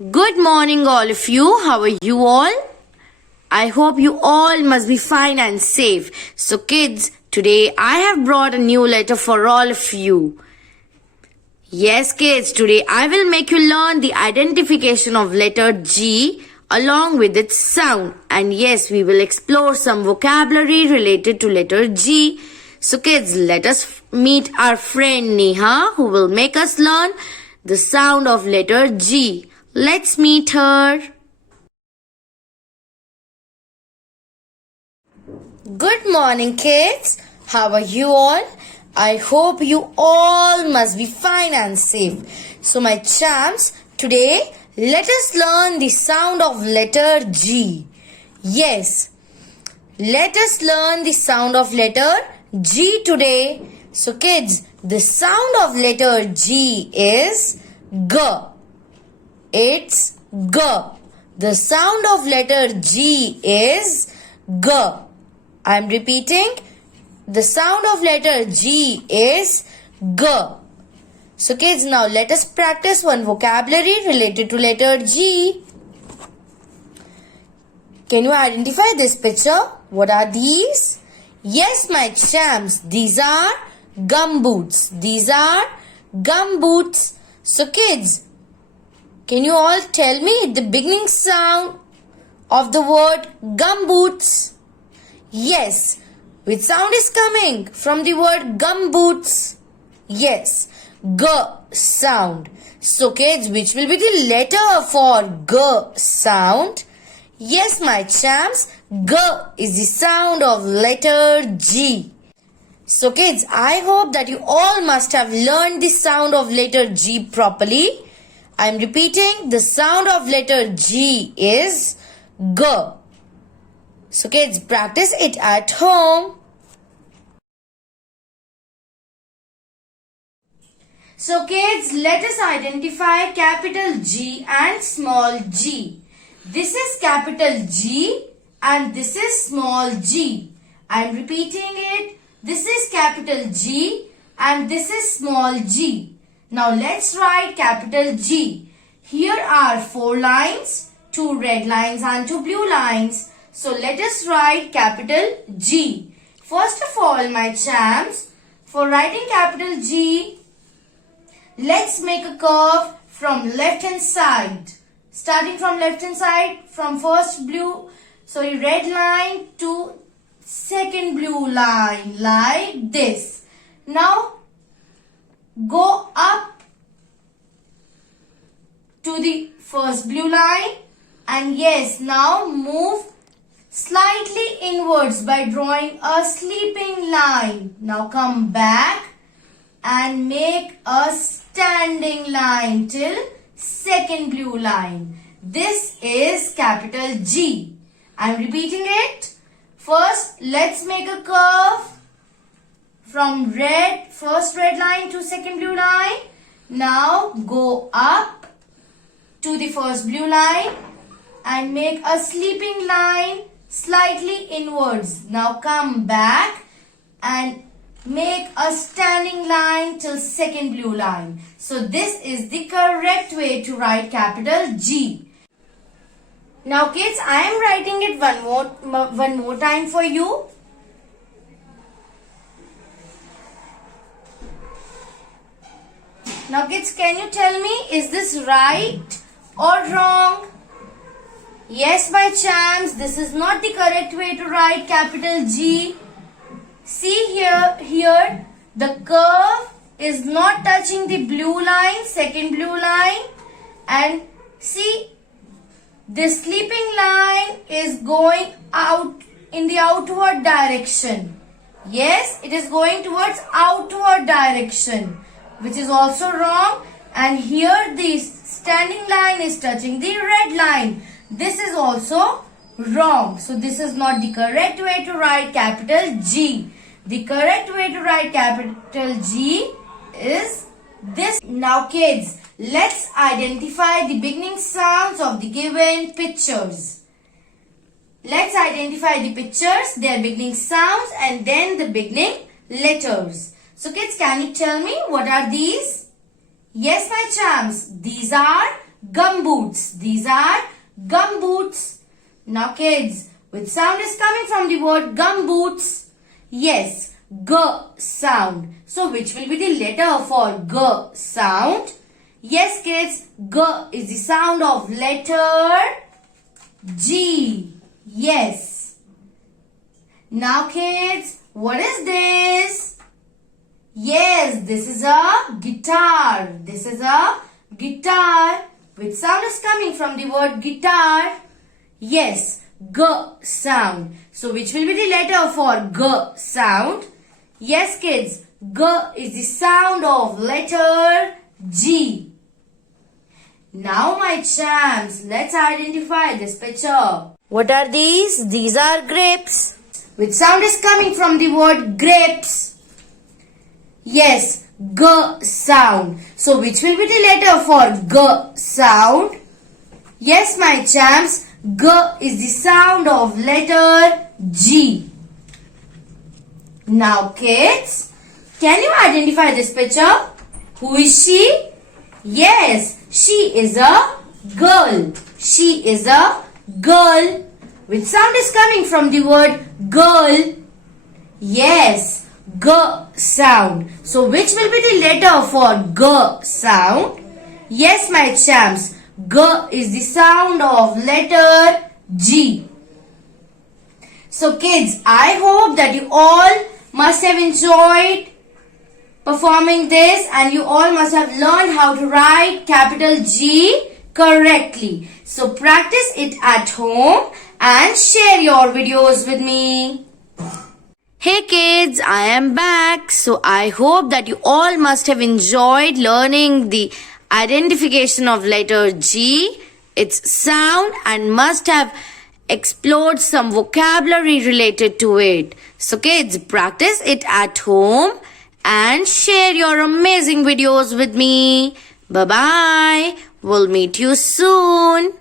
Good morning, all of you. How are you all? I hope you all must be fine and safe. So, kids, today I have brought a new letter for all of you. Yes, kids, today I will make you learn the identification of letter G along with its sound. And yes, we will explore some vocabulary related to letter G. So, kids, let us meet our friend Neha, who will make us learn the sound of letter G. Let's meet her. Good morning, kids. How are you all? I hope you all must be fine and safe. So, my champs, today let us learn the sound of letter G. Yes, let us learn the sound of letter G today. So, kids, the sound of letter G is G. It's G. The sound of letter G is G. I'm repeating. The sound of letter G is G. So kids, now let us practice one vocabulary related to letter G. Can you identify this picture? What are these? Yes, my champs, these are gumboots. These are gumboots. So kids, can you all tell me the beginning sound of the word gumboots? Yes. Which sound is coming from the word gumboots? Yes. G sound. So kids, which will be the letter for G sound? Yes, my champs. G is the sound of letter G. So kids, I hope that you all must have learned the sound of letter G properly. I am repeating, the sound of letter G is G. So kids, practice it at home. So kids, let us identify capital G and small g. This is capital G and this is small g. I am repeating it. This is capital G and this is small g. Now let's write capital G. Here are 4 lines, 2 red lines and 2 blue lines. So let us write capital G. First of all, my champs, for writing capital G, let's make a curve from left hand side. Starting from left hand side, from first red line to second blue line, like this. Now go up to the first blue line, and yes, now move slightly inwards by drawing a sleeping line. Now come back and make a standing line till second blue line. This is capital G. I am repeating it. First, let's make a curve from first red line to second blue line. Now go up to the first blue line and make a sleeping line slightly inwards. Now come back and make a standing line till second blue line. So this is the correct way to write capital G. Now kids, I am writing it one more time for you. Now kids, can you tell me, is this right or wrong? Yes, my champs, this is not the correct way to write capital G. See here, the curve is not touching the blue line, second blue line, and see, this sleeping line is going out in the outward direction. Yes, it is going towards outward direction, which is also wrong. And here the standing line is touching the red line. This is also wrong. So this is not the correct way to write capital G. The correct way to write capital G is this. Now kids, let's identify the beginning sounds of the given pictures. Let's identify the pictures, their beginning sounds, and then the beginning letters. So kids, can you tell me what are these? Yes, my champs, these are gumboots. These are gumboots. Now kids, which sound is coming from the word gumboots? Yes, G sound. So which will be the letter for G sound? Yes kids, G is the sound of letter G. Yes. Now kids, what is this? Yes, this is a guitar. This is a guitar. Which sound is coming from the word guitar? Yes, G sound. So which will be the letter for G sound? Yes kids, G is the sound of letter G. Now my champs, let's identify this picture. What are these? These are grapes. Which sound is coming from the word grapes? Yes, G sound. So which will be the letter for G sound? Yes my champs, G is the sound of letter G. Now kids, can you identify this picture? Who is she? Yes, she is a girl. She is a girl. Which sound is coming from the word girl? Yes, G sound. So which will be the letter for G sound? Yes my champs, G is the sound of letter G. So kids, I hope that you all must have enjoyed performing this and you all must have learned how to write capital G correctly. So practice it at home and share your videos with me. Hey kids, I am back. So I hope that you all must have enjoyed learning the identification of letter G, its sound, and must have explored some vocabulary related to it. So kids, practice it at home and share your amazing videos with me. Bye-bye. We'll meet you soon.